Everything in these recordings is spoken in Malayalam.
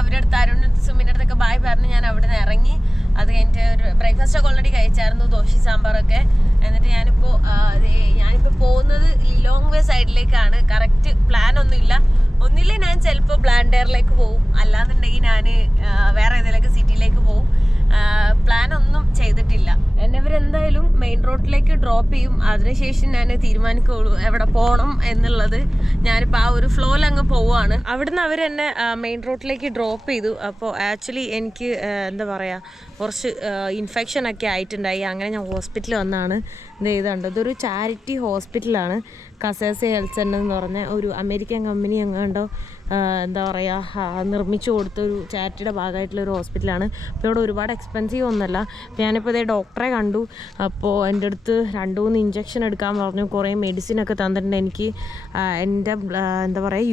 അവരുടെ അടുത്ത് അരുൺ സുമിൻ്റെ അടുത്തൊക്കെ ബായ് പറഞ്ഞ് ഞാൻ അവിടെ നിന്ന് ഇറങ്ങി. അത് കഴിഞ്ഞിട്ട് ഒരു ബ്രേക്ക്ഫാസ്റ്റൊക്കെ ഓൾറെഡി കഴിച്ചായിരുന്നു, ദോശ സാമ്പാറൊക്കെ. എന്നിട്ട് ഞാനിപ്പോൾ പോകുന്നത് ലിലോങ് വേ സൈഡിലേക്കാണ്. കറക്റ്റ് പ്ലാൻ ഒന്നുമില്ല. ഒന്നില്ലേ ഞാൻ ചിലപ്പോൾ ബ്ലാൻഡറിലേക്ക് പോകും, അല്ലാന്നുണ്ടെങ്കിൽ ഞാൻ വേറെ ഏതെങ്കിലുമൊക്കെ സിറ്റിയിലേക്ക് പോകും. പ്ലാൻ ഒന്നും ചെയ്തിട്ടില്ല. എന്നെ ഇവരെന്തായാലും മെയിൻ റോഡിലേക്ക് ഡ്രോപ്പ് ചെയ്യും. അതിനുശേഷം ഞാൻ തീരുമാനിക്കുള്ളൂ എവിടെ പോകണം എന്നുള്ളത്. ഞാനിപ്പോൾ ആ ഒരു ഫ്ലോയിൽ അങ്ങ് പോവുകയാണ്. അവിടുന്ന് അവരെന്നെ മെയിൻ റോഡിലേക്ക് ഡ്രോപ്പ് ചെയ്തു. അപ്പോൾ ആക്ച്വലി എനിക്ക് എന്താ പറയുക, കുറച്ച് ഇൻഫെക്ഷനൊക്കെ ആയിട്ടുണ്ടായി. അങ്ങനെ ഞാൻ ഹോസ്പിറ്റലിൽ വന്നതാണ്. ഇത് ചെയ്തുണ്ട്, ഇതൊരു ചാരിറ്റി ഹോസ്പിറ്റലാണ്. കസേസ ഹെൽത്ത് സെൻ്റർ എന്ന് പറഞ്ഞ ഒരു അമേരിക്കൻ കമ്പനി എങ്ങാണ്ടോ എന്താ പറയുക നിർമ്മിച്ചു കൊടുത്തൊരു ചാരിറ്റിയുടെ ഭാഗമായിട്ടുള്ളൊരു ഹോസ്പിറ്റലാണ്. അപ്പോൾ ഇവിടെ ഒരുപാട് എക്സ്പെൻസീവ് ഒന്നുമല്ല. ഞാനിപ്പോൾ ഇതേ ഡോക്ടറെ കണ്ടു. അപ്പോൾ എൻ്റെ അടുത്ത് 2-3 ഇഞ്ചക്ഷൻ എടുക്കാൻ പറഞ്ഞു. കുറേ മെഡിസിനൊക്കെ തന്നിട്ടുണ്ട്. എനിക്ക് എൻ്റെ എന്താ പറയുക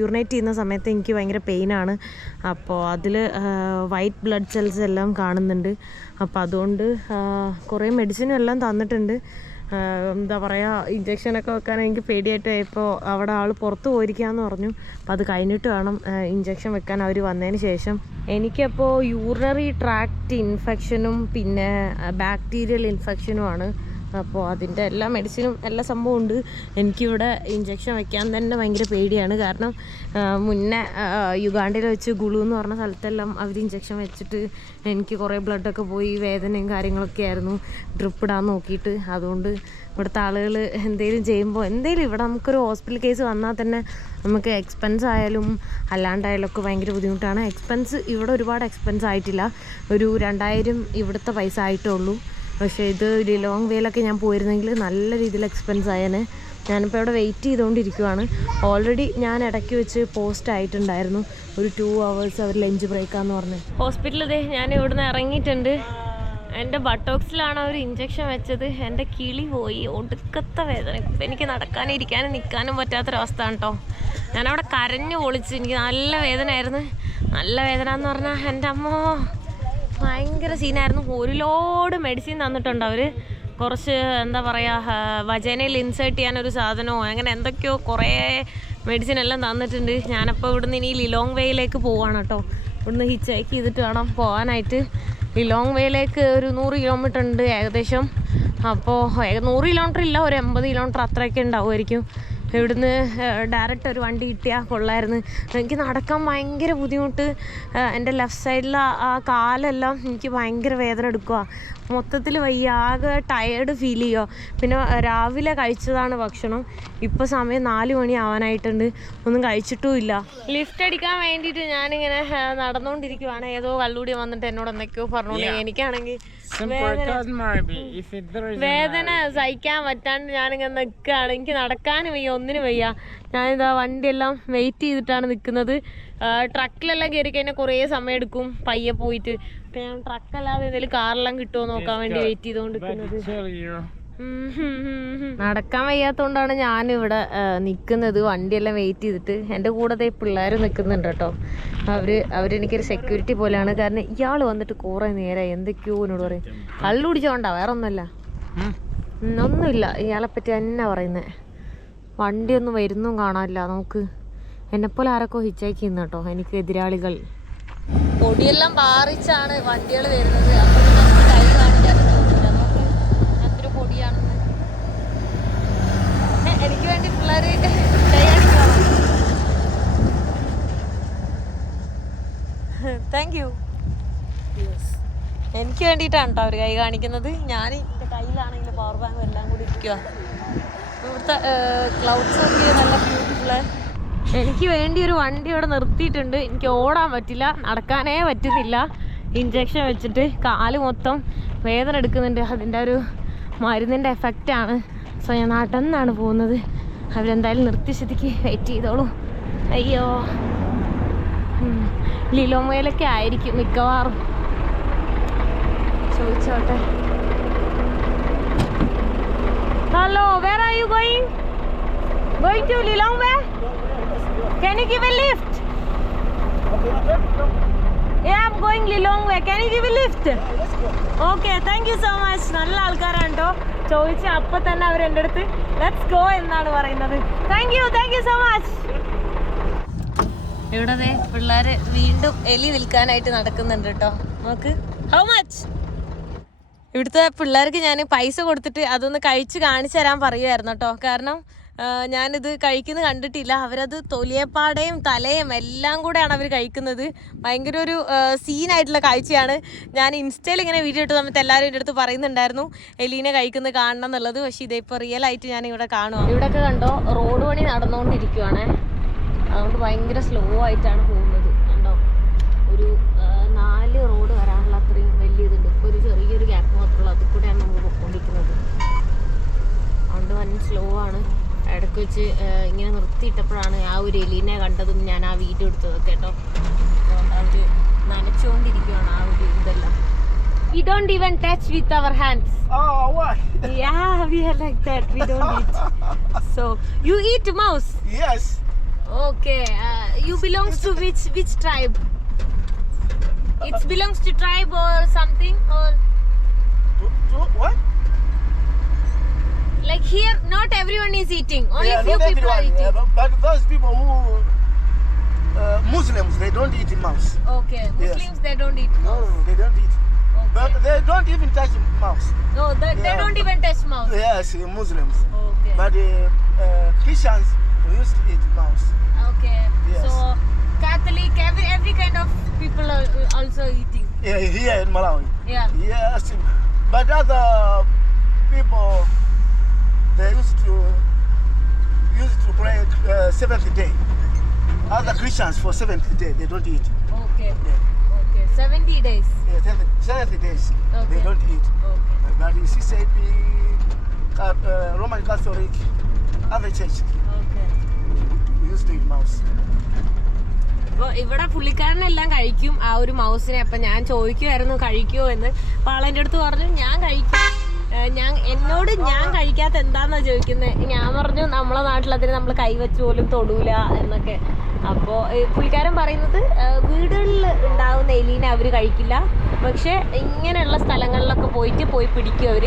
യൂറിനേറ്റ് ചെയ്യുന്ന സമയത്ത് എനിക്ക് ഭയങ്കര പെയിനാണ്. അപ്പോൾ അതിൽ വൈറ്റ് ബ്ലഡ് സെൽസ് എല്ലാം കാണുന്നുണ്ട്. അപ്പോൾ അതുകൊണ്ട് കുറേ മെഡിസിനും എല്ലാം തന്നിട്ടുണ്ട്. എന്താ പറയുക, ഇഞ്ചക്ഷനൊക്കെ വെക്കാൻ എനിക്ക് പേടിയായിട്ട്. ഇപ്പോൾ അവിടെ ആൾ പുറത്ത് പോയിരിക്കാമെന്ന് പറഞ്ഞു. അപ്പോൾ അത് കഴിഞ്ഞിട്ട് വേണം ഇഞ്ചക്ഷൻ വെക്കാൻ അവർ വന്നതിന് ശേഷം. എനിക്കപ്പോൾ യൂറിനറി ട്രാക്റ്റ് ഇൻഫെക്ഷനും പിന്നെ ബാക്ടീരിയൽ ഇൻഫെക്ഷനുമാണ്. അപ്പോൾ അതിൻ്റെ എല്ലാ മെഡിസിനും എല്ലാ സംഭവം ഉണ്ട്. എനിക്കിവിടെ ഇഞ്ചക്ഷൻ വെക്കാൻ തന്നെ ഭയങ്കര പേടിയാണ്. കാരണം മുന്നേ യുഗാണ്ടയിൽ വെച്ച് ഗുളു എന്ന് പറഞ്ഞ സ്ഥലത്തെല്ലാം അവർ ഇഞ്ചക്ഷൻ വെച്ചിട്ട് എനിക്ക് കുറേ ബ്ലഡൊക്കെ പോയി വേദനയും കാര്യങ്ങളൊക്കെ ആയിരുന്നു ഡ്രിപ്പ് ഇടാൻ നോക്കിയിട്ട്. അതുകൊണ്ട് ഇവിടുത്തെ ആളുകൾ എന്തെങ്കിലും ചെയ്യുമ്പോൾ ഇവിടെ നമുക്കൊരു ഹോസ്പിറ്റൽ കേസ് വന്നാൽ തന്നെ നമുക്ക് എക്സ്പെൻസ് ആയാലും അല്ലാണ്ടായാലും ഒക്കെ ഭയങ്കര ബുദ്ധിമുട്ടാണ്. ഇവിടെ ഒരുപാട് എക്സ്പെൻസ് ആയിട്ടില്ല. ഒരു 2000 ഇവിടുത്തെ പൈസ ആയിട്ടേ ഉള്ളൂ. പക്ഷേ ഇത് ലിലോങ് വേയിലൊക്കെ ഞാൻ പോയിരുന്നെങ്കിൽ നല്ല രീതിയിൽ എക്സ്പെൻസ് ആയേനെ. ഞാനിപ്പോൾ ഇവിടെ വെയിറ്റ് ചെയ്തുകൊണ്ടിരിക്കുവാണ്. ഓൾറെഡി ഞാൻ ഇടയ്ക്ക് വെച്ച് പോസ്റ്റ് ആയിട്ടുണ്ടായിരുന്നു, ഒരു 2 hours അവർ ലഞ്ച് ബ്രേക്കാന്ന് പറഞ്ഞ്. ഹോസ്പിറ്റലിൽ ഞാൻ ഇവിടുന്ന് ഇറങ്ങിയിട്ടുണ്ട്. എൻ്റെ ബട്ടോക്സിലാണ് അവർ ഇഞ്ചക്ഷൻ വെച്ചത്. എൻ്റെ കിളി പോയി, ഒടുക്കത്തെ വേദന. ഇപ്പം എനിക്ക് നടക്കാനും ഇരിക്കാനും നിൽക്കാനും പറ്റാത്തൊരവസ്ഥ ആണ് കേട്ടോ. ഞാനവിടെ കരഞ്ഞു പൊളിച്ച്. എനിക്ക് നല്ല വേദനയായിരുന്നു. നല്ല വേദന എന്ന് പറഞ്ഞാൽ എൻ്റെ അമ്മോ ഭയങ്കര സീനായിരുന്നു. ഒരു ലോഡ് മെഡിസിൻ തന്നിട്ടുണ്ട് അവർ. കുറച്ച് എന്താ പറയുക, വജനയിൽ ഇൻസേർട്ട് ചെയ്യാനൊരു സാധനമോ അങ്ങനെ എന്തൊക്കെയോ കുറേ മെഡിസിൻ എല്ലാം തന്നിട്ടുണ്ട്. ഞാനപ്പോൾ ഇവിടുന്ന് ഇനി ലിലോങ് വേയിലേക്ക് പോവാണ് കേട്ടോ. ഇവിടുന്ന് ഹിച്ച് ഹൈക്ക് ചെയ്തിട്ട് വേണം പോകാനായിട്ട്. ലിലോങ് വേയിലേക്ക് ഒരു 100 കിലോമീറ്റർ ഉണ്ട് ഏകദേശം. അപ്പോൾ 100 കിലോമീറ്റർ ഇല്ല, ഒരു 80 കിലോമീറ്റർ അത്രയൊക്കെ ഉണ്ടാവുമായിരിക്കും. ഇവിടുന്ന് ഡയറക്റ്റ് ഒരു വണ്ടി കിട്ടിയാൽ കൊള്ളായിരുന്നു. എനിക്ക് നടക്കാൻ ഭയങ്കര ബുദ്ധിമുട്ട്. എൻ്റെ ലെഫ്റ്റ് സൈഡിലെ ആ കാലെല്ലാം എനിക്ക് ഭയങ്കര വേദന എടുക്കുക. മൊത്തത്തിൽ വയ്യ, ആകെ ടയേർഡ് ഫീൽ ചെയ്യുക. പിന്നെ രാവിലെ കഴിച്ചതാണ് ഭക്ഷണം. ഇപ്പോൾ സമയം 4 മണി ആവാനായിട്ടുണ്ട്, ഒന്നും കഴിച്ചിട്ടുമില്ല. ലിഫ്റ്റ് അടിക്കാൻ വേണ്ടിയിട്ട് ഞാനിങ്ങനെ നടന്നുകൊണ്ടിരിക്കുവാണ്. ഏതോ കല്ലൂടി വന്നിട്ട് എന്നോട് എന്തൊക്കെയോ പറഞ്ഞോളൂ. എനിക്കാണെങ്കിൽ വേദന സഹിക്കാൻ പറ്റാണ്ട് ഞാനിങ്ങനെ നിൽക്കുകയാണ്. എനിക്ക് നടക്കാനും വയ്യ, ഒന്നിനും വയ്യ. ഞാനിതാ വണ്ടിയെല്ലാം വെയിറ്റ് ചെയ്തിട്ടാണ് നിൽക്കുന്നത്. ട്രക്കിലെല്ലാം കയറി കഴിഞ്ഞാൽ കുറേ സമയം എടുക്കും പയ്യെ പോയിട്ട്. അപ്പം ഞാൻ ട്രക്കല്ലാതെ എന്തെങ്കിലും കാറെല്ലാം കിട്ടുമോ നോക്കാൻ വേണ്ടി വെയിറ്റ് ചെയ്തുകൊണ്ട് നിൽക്കുന്നത്. നടക്കാൻ വയ്യാത്തതുകൊണ്ടാണ് ഞാനിവിടെ നിൽക്കുന്നത്, വണ്ടിയെല്ലാം വെയിറ്റ് ചെയ്തിട്ട്. എൻ്റെ കൂടെ പിള്ളേർ നിൽക്കുന്നുണ്ട് കേട്ടോ. അവരെനിക്കൊരു സെക്യൂരിറ്റി പോലെയാണ്. കാരണം ഇയാൾ വന്നിട്ട് കുറേ നേരമായി എന്തൊക്കെയോ എന്നോട് പറയും. കള്ളു കുടിച്ചോണ്ടാ, വേറെ ഒന്നുമല്ല, ഒന്നുമില്ല. ഇയാളെപ്പറ്റി എന്നാ പറയുന്നത്. വണ്ടിയൊന്നും വരുന്നും കാണാനില്ല. നമുക്ക് എന്നെപ്പോലെ ആരൊക്കെ ഹിച്ചാക്കി നിന്ന് കേട്ടോ, എനിക്ക് എതിരാളികൾ. പൊടിയെല്ലാം പാറിച്ചാണ് വണ്ടികൾ വരുന്നത്. അപ്പോൾ നമുക്ക് കൈ കാണിക്കാൻ തോന്നില്ല നമുക്ക് എന്തൊരു പൊടിയാണെന്ന്. എനിക്ക് വേണ്ടി പിള്ളേർ കൈ കാണിക്കണം. Thank you. എനിക്ക് വേണ്ടിയിട്ടാണ് കേട്ടോ അവർ കൈ കാണിക്കുന്നത്. ഞാൻ എൻ്റെ കയ്യിലാണെങ്കിൽ പവർ ബാങ്കും എല്ലാം കൂടി ഇരിക്കുക. ഇവിടുത്തെ ക്ലൗഡ്സ് ഒക്കെ നല്ല ബ്യൂട്ടിഫുള്ള്. എനിക്ക് വേണ്ടി ഒരു വണ്ടി ഇവിടെ നിർത്തിയിട്ടുണ്ട്. എനിക്ക് ഓടാൻ പറ്റില്ല, നടക്കാനേ പറ്റുന്നില്ല. ഇഞ്ചക്ഷൻ വെച്ചിട്ട് കാല് മൊത്തം വേദന എടുക്കുന്നുണ്ട്. അതിൻ്റെ ഒരു മരുന്നിൻ്റെ എഫക്റ്റാണ്. സോ ഞാൻ നടന്നാണ് പോകുന്നത്. അവരെന്തായാലും നിർത്തിയ സ്ഥിതിക്ക് വെയിറ്റ് ചെയ്തോളൂ. അയ്യോ, ലിലോങ് വേയിലൊക്കെ ആയിരിക്കും മിക്കവാറും. ചോദിച്ചോട്ടെ. Hello, where are you going? Going to Lilong Way? Can you give a lift? Yeah, I'm going Lilong Way. Can you give a lift? Okay, thank you so much. നല്ല ആൾക്കാരാണ് കേട്ടോ. ചോദിച്ച അപ്പം തന്നെ അവർ എൻ്റെ അടുത്ത് ലെറ്റ്സ് ഗോ എന്നാണ് പറയുന്നത്. Thank you so much. ഇവിടെ പിള്ളേര് വീണ്ടും എലി വിൽക്കാനായിട്ട് നടക്കുന്നുണ്ട് കേട്ടോ. നോക്ക്, ഹൗ മച്ച്? ഇവിടുത്തെ പിള്ളേർക്ക് ഞാൻ പൈസ കൊടുത്തിട്ട് അതൊന്ന് കഴിച്ച് കാണിച്ചു തരാൻ പറയുമായിരുന്നു കേട്ടോ. കാരണം ഞാനിത് കഴിക്കുന്നത് കണ്ടിട്ടില്ല. അവരത് തൊലിയപ്പാടയും തലയും എല്ലാം കൂടെയാണ് അവർ കഴിക്കുന്നത്. ഭയങ്കര ഒരു സീനായിട്ടുള്ള കാഴ്ചയാണ്. ഞാൻ ഇൻസ്റ്റയിൽ ഇങ്ങനെ വീഡിയോ ഇട്ട സമയത്ത് എല്ലാവരും എൻ്റെ അടുത്ത് പറയുന്നുണ്ടായിരുന്നു എലീനെ കഴിക്കുന്നത് കാണണം എന്നുള്ളത്. പക്ഷേ ഇതിപ്പോൾ റിയൽ ആയിട്ട് ഞാൻ ഇവിടെ കാണുക. ഇവിടെയൊക്കെ കണ്ടോ, റോഡ് പണി നടന്നുകൊണ്ടിരിക്കുവാണ്. അതുകൊണ്ട് ഭയങ്കര സ്ലോ ആയിട്ടാണ് പോകുന്നത്. കണ്ടോ, ഒരു 4 റോഡ് വരാനുള്ള അത്രയും വലിയ ഇതുണ്ട്. ഇപ്പോൾ ഒരു ചെറിയൊരു ഗ്യാപ്പ് മാത്രമുള്ളൂ, അതിൽ കൂടെയാണ് നമ്മൾ പൊയ്ക്കൊണ്ടിരിക്കുന്നത്. അതുകൊണ്ട് വൻ സ്ലോ ആണ്. ഇടയ്ക്ക് വെച്ച് ഇങ്ങനെ നിർത്തിയിട്ടപ്പോഴാണ് ആ ഒരു എലീനെ കണ്ടതും ഞാൻ ആ വീഡിയോ എടുത്തതൊക്കെ കേട്ടോ. അതുകൊണ്ട് അവർ നനച്ചുകൊണ്ടിരിക്കുകയാണ് ആ ഒരു ഇതെല്ലാം. We don't even touch with our hands. Oh, why? Yeah, we are like that. We don't eat. So, you eat mouse? Yes. Okay. You belongs to which tribe? It belongs to tribe or something or? To what? Like here, not everyone is eating. Only Yeah, few not people are everyone. eating. But those people who Muslims, they don't eat mouse. Okay. Muslims, Yes. they don't eat No, mouse. they don't eat. Okay. But they don't even touch mouse. No, they Yeah. don't even touch mouse. Yes, Muslims. Okay. But Christians we used to eat mouse. Okay. Yes. So Catholic, every kind of people are also eating. Yeah, here in Malawi. Yeah. Yes, but other people they used to pray seventh day. Other Christians for seventh day they don't eat. Okay. Yeah. Okay. 70 days. Yeah, seventh days Okay. they don't eat. Okay. But you see, say Roman Catholic, other church Okay. we used to eat mouse. അപ്പോൾ ഇവിടെ പുള്ളിക്കാരനെല്ലാം കഴിക്കും ആ ഒരു മൗസിനെ. അപ്പം ഞാൻ ചോദിക്കുമായിരുന്നു കഴിക്കുമോ എന്ന്. അപ്പോൾ ആളെൻ്റെ അടുത്ത് പറഞ്ഞു ഞാൻ കഴിക്കും. എന്നോട് ഞാൻ കഴിക്കാത്ത എന്താണെന്നാണ് ചോദിക്കുന്നത്. ഞാൻ പറഞ്ഞു നമ്മളെ നാട്ടിലതിന് നമ്മൾ കൈവച്ച് പോലും തൊടൂല എന്നൊക്കെ. അപ്പോൾ പുള്ളിക്കാരൻ പറയുന്നത് വീടുകളിൽ ഉണ്ടാകുന്ന എലീനെ അവർ കഴിക്കില്ല, പക്ഷേ ഇങ്ങനെയുള്ള സ്ഥലങ്ങളിലൊക്കെ പോയി പിടിക്കും അവർ.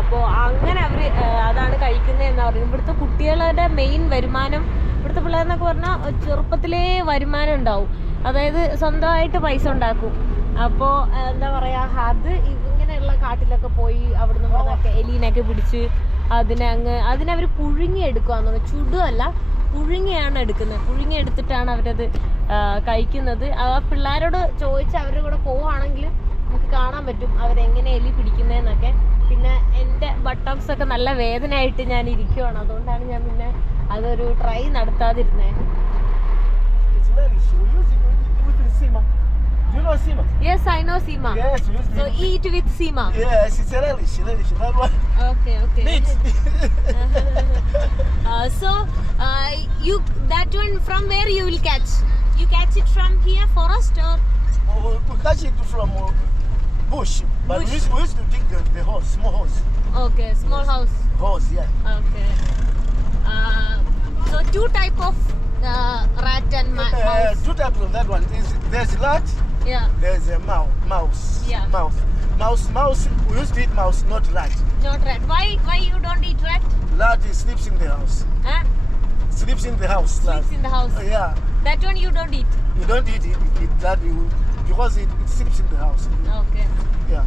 അപ്പോൾ അങ്ങനെ അവർ അതാണ് കഴിക്കുന്നത് എന്നാണ് പറയുന്നത്. ഇവിടുത്തെ കുട്ടികളുടെ മെയിൻ വരുമാനം, ഇവിടുത്തെ പിള്ളേരെന്നൊക്കെ പറഞ്ഞാൽ ചെറുപ്പത്തിലേ വരുമാനം ഉണ്ടാവും. അതായത് സ്വന്തമായിട്ട് പൈസ ഉണ്ടാക്കും. അപ്പോൾ എന്താ പറയുക, അത് ഇങ്ങനെയുള്ള കാട്ടിലൊക്കെ പോയി അവിടെ നിന്നൊക്കെ എലീനൊക്കെ പിടിച്ച് അതിനവർ പുഴുങ്ങിയെടുക്കുകയെന്ന് പറഞ്ഞു. ചുടുമല്ല, പുഴുങ്ങിയാണ് എടുക്കുന്നത്. പുഴുങ്ങി എടുത്തിട്ടാണ് അവരത് കഴിക്കുന്നത്. ആ പിള്ളേരോട് ചോദിച്ച് അവരുടെ കൂടെ പോവുകയാണെങ്കിൽ നമുക്ക് കാണാൻ പറ്റും അവരെങ്ങനെ എലി പിടിക്കുന്നതെന്നൊക്കെ. പിന്നെ എൻ്റെ ബട്ടക്സ് ഒക്കെ നല്ല വേദനയായിട്ട് ഞാൻ ഇരിക്കുവാണ്. അതുകൊണ്ടാണ് ഞാൻ പിന്നെ അതൊരു try നടത്താതിരുന്നേ. It's relish. We use it with sima. Do you know sima? Yes, I know sima. Yes, we use So it. eat with sima. Yes, it's a relish. That one. Okay. Meat. So you that one from where you will catch? You catch it from here forest or? We catch it from bush. But Bush. we used to dig the hose, small hose. Okay, small house. Hose, yeah. Okay. So 2 type of rat and mouse. 2 types of that one. There's rat, Yeah. there's a mouse. Yeah. Mouse. We used to eat mouse, not rat. Not rat. Why you don't eat rat? Rat sleeps in the house. Huh? Sleeps in the house. Sleeps in the house. Yeah. That one you don't eat. You don't eat that because it sleeps in the house. Okay. Yeah.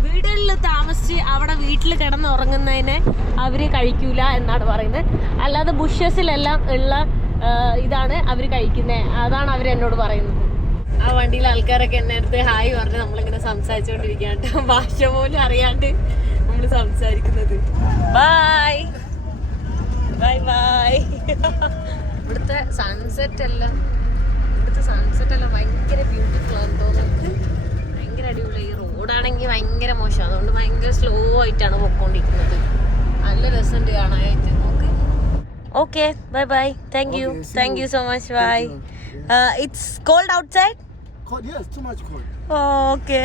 വീടുകളിൽ താമസിച്ച് അവിടെ വീട്ടിൽ കിടന്നുറങ്ങുന്നതിനെ അവർ കഴിക്കൂല എന്നാണ് പറയുന്നത്. അല്ലാതെ ബുഷസിലെല്ലാം ഉള്ള ഇതാണ് അവർ കഴിക്കുന്നത്. അതാണ് അവർ എന്നോട് പറയുന്നത്. ആ വണ്ടിയിലെ ആൾക്കാരൊക്കെ എന്നെ അടുത്ത് ഹായ് പറഞ്ഞ് നമ്മളിങ്ങനെ സംസാരിച്ചുകൊണ്ടിരിക്കുകയാണ്. ഭാഷ പോലും അറിയാണ്ട് നമ്മൾ സംസാരിക്കുന്നത്. Bye bye bye. ഇവിടുത്തെ സൺസെറ്റ് എല്ലാം ഭയങ്കര ബ്യൂട്ടിഫുൾ ആണെന്ന് തോന്നുന്നു. ഭയങ്കര അടിപൊളി. ഈ റോഡാണെങ്കിൽ ഭയങ്കര മോശം, അതുകൊണ്ട് ഭയങ്കര സ്ലോ ആയിട്ടാണ് പോയിക്കൊണ്ടിരിക്കുന്നത്. നല്ല രസമുണ്ട് കാണാനായിട്ട്. Okay bye bye. Thank you so much. Bye. It's cold outside. Cold, yes, too much cold. Okay.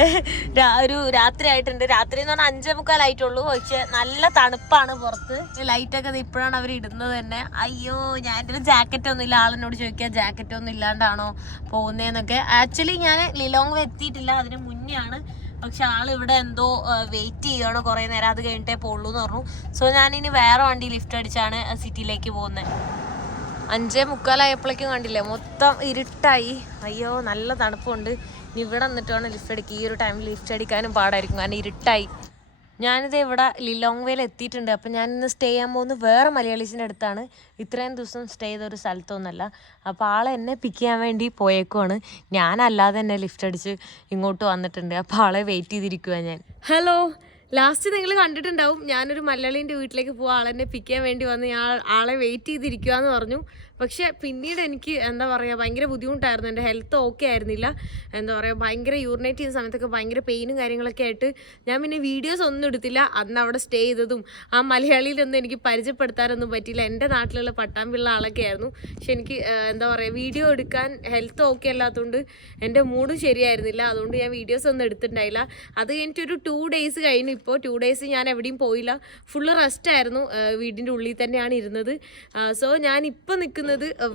ഒരു രാത്രി ആയിട്ടുണ്ട്. രാത്രി എന്ന് പറഞ്ഞാൽ 5:45 പക്ഷെ നല്ല തണുപ്പാണ് പുറത്ത്. ലൈറ്റൊക്കെ ഇപ്പോഴാണ് അവർ ഇടുന്നത് തന്നെ. അയ്യോ, ഞാൻ എൻ്റെ ജാക്കറ്റ് ഒന്നും ഇല്ല. ആളിനോട് ചോദിക്കുക ജാക്കറ്റ് ഒന്നും ഇല്ലാണ്ടാണോ പോകുന്നതെന്നൊക്കെ. ആക്ച്വലി ഞാൻ ലിലോങ് എത്തിയിട്ടില്ല, അതിന് മുന്നേ ആണ്. പക്ഷെ ആളിവിടെ എന്തോ വെയിറ്റ് ചെയ്യുകയാണ് കുറേ നേരം, അത് കഴിഞ്ഞിട്ടേ പോകുള്ളൂ എന്ന് പറഞ്ഞു. സോ ഞാനിനി വേറെ വണ്ടി ലിഫ്റ്റ് അടിച്ചാണ് സിറ്റിയിലേക്ക് പോകുന്നത്. 5:45 കണ്ടില്ലേ, മൊത്തം ഇരുട്ടായി. അയ്യോ നല്ല തണുപ്പുണ്ട്. ഇനി ഇവിടെ നിന്നിട്ട് വേണം ലിഫ്റ്റ് അടിക്കുക. ഈ ഒരു ടൈമിൽ ലിഫ്റ്റ് അടിക്കാനും പാടായിരിക്കും, കാരണം ഇരുട്ടായി. ഞാനിത് ഇവിടെ ലിലോങ് വേയിൽ എത്തിയിട്ടുണ്ട്. അപ്പം ഞാനിന്ന് സ്റ്റേ ചെയ്യാൻ പോകുന്നത് വേറെ മലയാളീസിൻ്റെ അടുത്താണ്. ഇത്രയും ദിവസം സ്റ്റേ ചെയ്ത ഒരു സ്ഥലത്തൊന്നുമല്ല. അപ്പോൾ ആളെ എന്നെ പിക്ക് ചെയ്യാൻ വേണ്ടി പോയേക്കുവാണ്. ഞാനല്ലാതെ തന്നെ ലിഫ്റ്റ് അടിച്ച് ഇങ്ങോട്ട് വന്നിട്ടുണ്ട്. അപ്പോൾ ആളെ വെയിറ്റ് ചെയ്തിരിക്കുവാണ് ഞാൻ. ഹലോ, ലാസ്റ്റ് നിങ്ങൾ കണ്ടിട്ടുണ്ടാവും, ഞാനൊരു മലയാളീൻ്റെ വീട്ടിലേക്ക് പോകാൻ ആളെന്നെ പിക്ക് ചെയ്യാൻ വേണ്ടി വന്ന് ഞാൻ ആളെ വെയിറ്റ് ചെയ്തിരിക്കുക എന്ന് പറഞ്ഞു. പക്ഷേ പിന്നീട് എനിക്ക് എന്താ പറയുക, ഭയങ്കര ബുദ്ധിമുട്ടായിരുന്നു. എൻ്റെ ഹെൽത്ത് ഓക്കെ ആയിരുന്നില്ല. എന്താ പറയുക, ഭയങ്കര യൂറിനേറ്റ് ചെയ്യുന്ന സമയത്തൊക്കെ ഭയങ്കര പെയിനും കാര്യങ്ങളൊക്കെ ആയിട്ട് ഞാൻ പിന്നെ വീഡിയോസ് ഒന്നും എടുത്തില്ല. അന്ന് അവിടെ സ്റ്റേ ചെയ്തതും ആ മലയാളിയിലൊന്നും എനിക്ക് പരിചയപ്പെടുത്താനൊന്നും പറ്റിയില്ല. എൻ്റെ നാട്ടിലുള്ള പട്ടാമ്പിള്ള ആളൊക്കെ ആയിരുന്നു. പക്ഷെ എനിക്ക് എന്താ പറയുക, വീഡിയോ എടുക്കാൻ ഹെൽത്ത് ഓക്കെ അല്ലാത്തതുകൊണ്ട് എൻ്റെ മൂഡും ശരിയായിരുന്നില്ല. അതുകൊണ്ട് ഞാൻ വീഡിയോസ് ഒന്നും എടുത്തിട്ടുണ്ടായില്ല. അത് കഴിഞ്ഞിട്ടൊരു 2 days കഴിഞ്ഞു. ഇപ്പോൾ 2 days ഞാൻ എവിടെയും പോയില്ല, ഫുള്ള് റെസ്റ്റായിരുന്നു. വീടിൻ്റെ ഉള്ളിൽ തന്നെയാണ് ഇരുന്നത്. സോ ഞാൻ ഇപ്പോൾ നിൽക്കുന്നത്